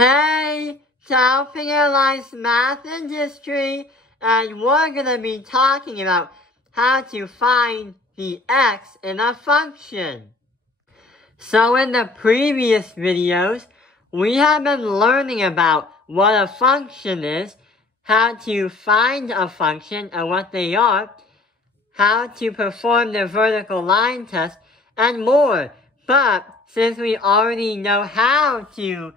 Hey, Taoping Airlines Math and History, and we're going to be talking about how to find the x in a function. So in the previous videos, we have been learning about what a function is, how to find a function and what they are, how to perform the vertical line test, and more. But since we already know how to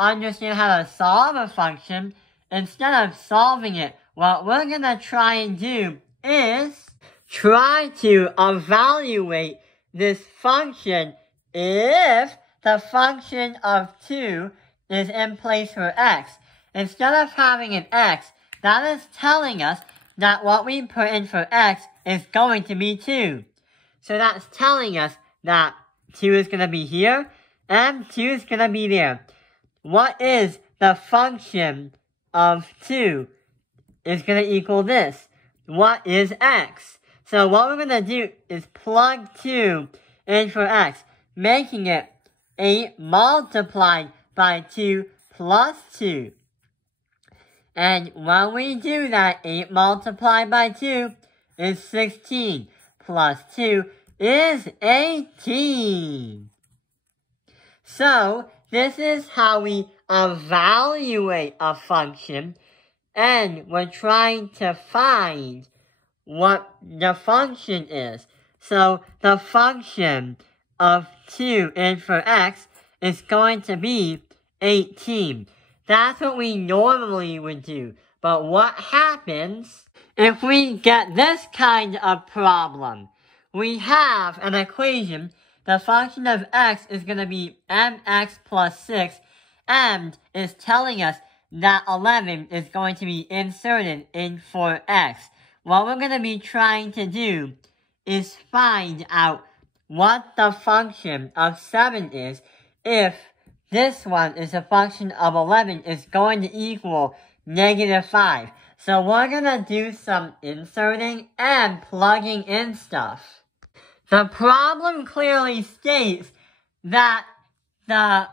understand how to solve a function, instead of solving it, what we're going to try and do is try to evaluate this function if the function of 2 is in place for x. Instead of having an x, that is telling us that what we put in for x is going to be 2. So that's telling us that 2 is going to be here and 2 is going to be there. What is the function of 2 is going to equal this. What is x? So what we're going to do is plug 2 in for x, making it 8 multiplied by 2 plus 2. And when we do that, 8 multiplied by 2 is 16, plus 2 is 18. So, this is how we evaluate a function, and we're trying to find what the function is. So, the function of 2 in for x is going to be 18. That's what we normally would do. But what happens if we get this kind of problem? We have an equation. The function of x is going to be mx plus 6, and is telling us that 11 is going to be inserted in for x. What we're going to be trying to do is find out what the function of 7 is if this one is a function of 11 is going to equal -5. So we're going to do some inserting and plugging in stuff. The problem clearly states that the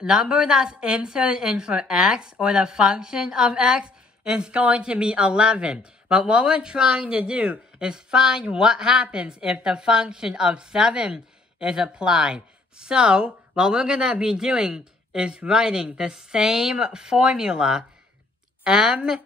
number that's inserted in for x, or the function of x, is going to be 11. But what we're trying to do is find what happens if the function of 7 is applied. So, what we're going to be doing is writing the same formula, mx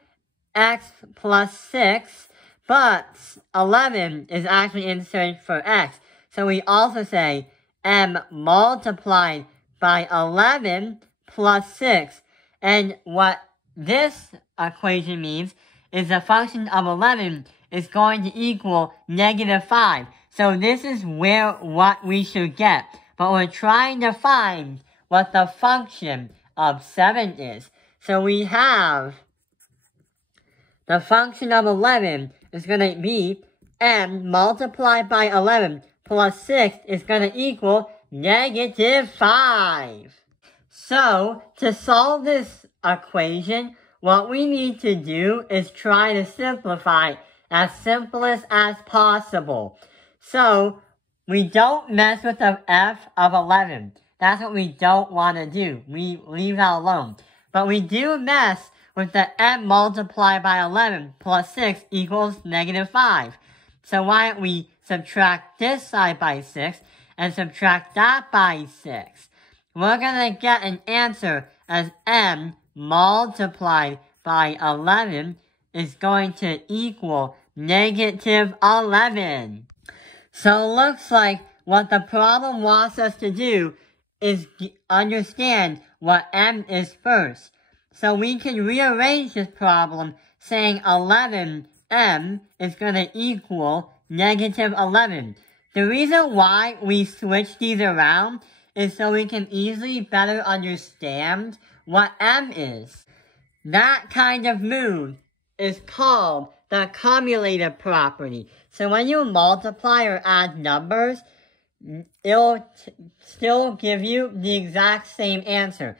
plus 6, but 11 is actually inserted for x. So we also say m multiplied by 11 plus 6. And what this equation means is the function of 11 is going to equal -5. So this is what we should get. But we're trying to find what the function of 7 is. So we have the function of 11 is going to be m multiplied by 11 plus 6 is going to equal -5. So, to solve this equation, what we need to do is try to simplify as simplest as possible. So, we don't mess with the f of 11. That's what we don't want to do. We leave that alone. But we do mess with the m multiplied by 11 plus 6 equals -5. So why don't we subtract this side by 6 and subtract that by 6. We're going to get an answer as m multiplied by 11 is going to equal -11. So it looks like what the problem wants us to do is understand what m is first. So we can rearrange this problem saying 11m is going to equal -11. The reason why we switch these around is so we can easily better understand what m is. That kind of move is called the cumulative property. So when you multiply or add numbers, it'll still give you the exact same answer,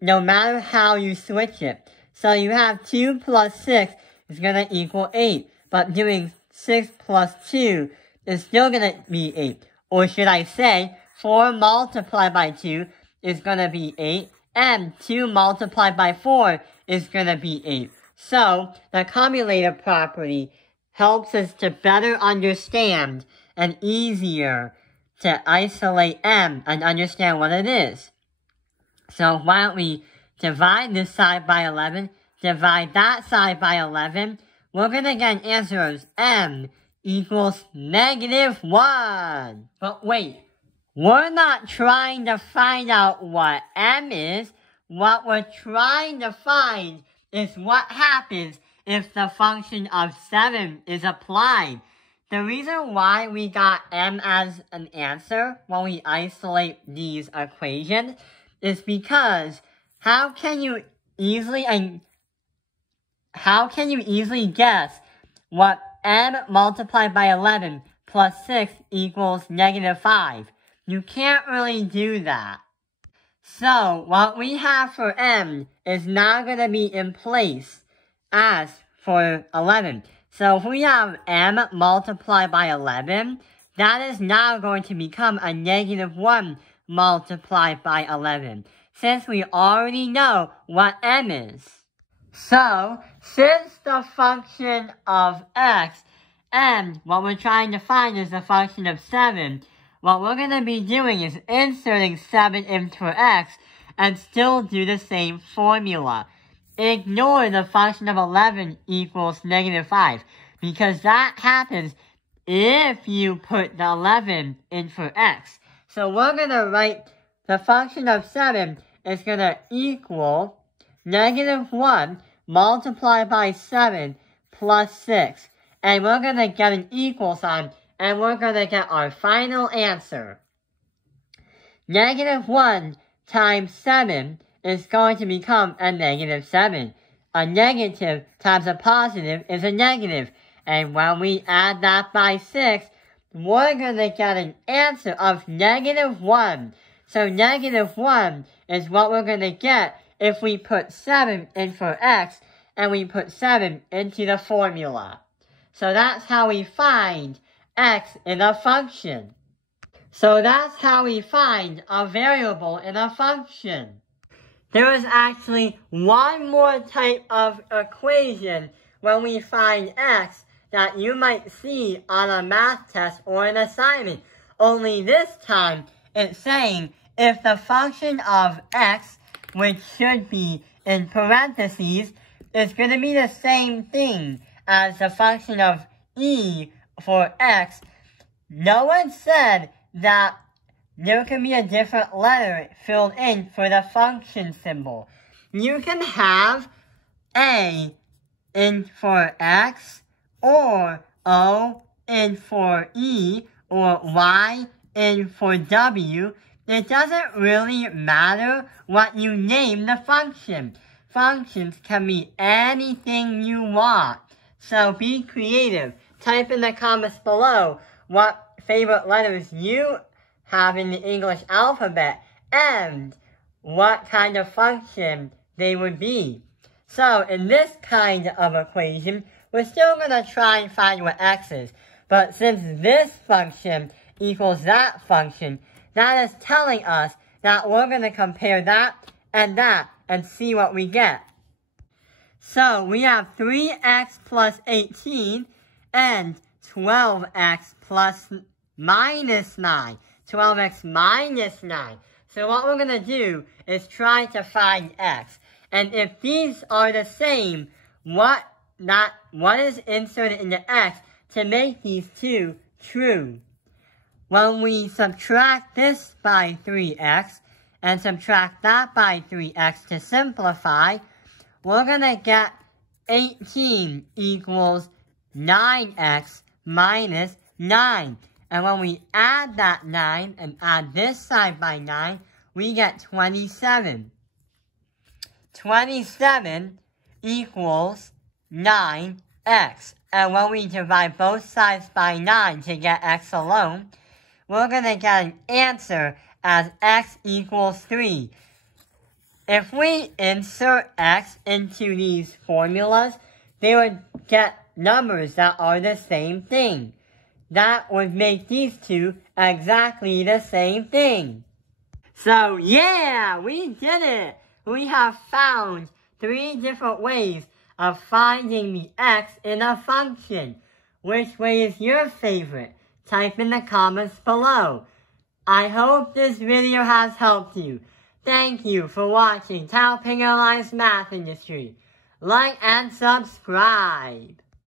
no matter how you switch it. So you have 2 plus 6 is going to equal 8, but doing 6 plus 2 is still going to be 8. Or should I say, 4 multiplied by 2 is going to be 8, and 2 multiplied by 4 is going to be 8. So, the cumulative property helps us to better understand and easier to isolate m and understand what it is. So why don't we divide this side by 11, divide that side by 11, we're going to get an answer as m equals -1. But wait, we're not trying to find out what m is. What we're trying to find is what happens if the function of 7 is applied. The reason why we got m as an answer when we isolate these equations is because how can you easily guess what m multiplied by 11 plus 6 equals -5? You can't really do that. So, what we have for m is now going to be in place as for 11. So, if we have m multiplied by 11, that is now going to become a -1 multiplied by 11, since we already know what m is. So, since the function of x and what we're trying to find is the function of 7, what we're going to be doing is inserting 7 into x and still do the same formula. Ignore the function of 11 equals -5, because that happens if you put the 11 in for x. So we're going to write the function of 7 is going to equal -1 multiplied by 7 plus 6. And we're going to get an equal sign, and we're going to get our final answer. -1 times 7 is going to become a -7. A negative times a positive is a negative. And when we add that by 6, we're going to get an answer of -1. So -1 is what we're going to get if we put 7 in for x and we put 7 into the formula. So that's how we find x in a function. So that's how we find a variable in a function. There is actually one more type of equation when we find x that you might see on a math test or an assignment. Only this time, it's saying if the function of x, which should be in parentheses, is going to be the same thing as the function of e for x, no one said that there can be a different letter filled in for the function symbol. You can have a in for x, or O in for E, or Y in for W. It doesn't really matter what you name the function. Functions can be anything you want. So be creative. Type in the comments below what favorite letters you have in the English alphabet and what kind of function they would be. So in this kind of equation, we're still going to try and find what x is. But since this function equals that function, that is telling us that we're going to compare that and see what we get. So we have 3x plus 18 and 12x plus minus 9. 12x minus 9. So what we're going to do is try to find x. And if these are the same, what is inserted into x to make these two true? When we subtract this by 3x and subtract that by 3x to simplify, we're going to get 18 equals 9x minus 9. And when we add that 9 and add this side by 9, we get 27. 27 equals 9x. And when we divide both sides by 9 to get x alone, we're going to get an answer as x equals 3. If we insert x into these formulas, they would get numbers that are the same thing. That would make these two exactly the same thing. So yeah, we did it! we have found 3 different ways of finding the x in a function. Which way is your favorite? Type in the comments below. I hope this video has helped you. Thank you for watching Tao Ping Airlines Math Industry. Like and subscribe.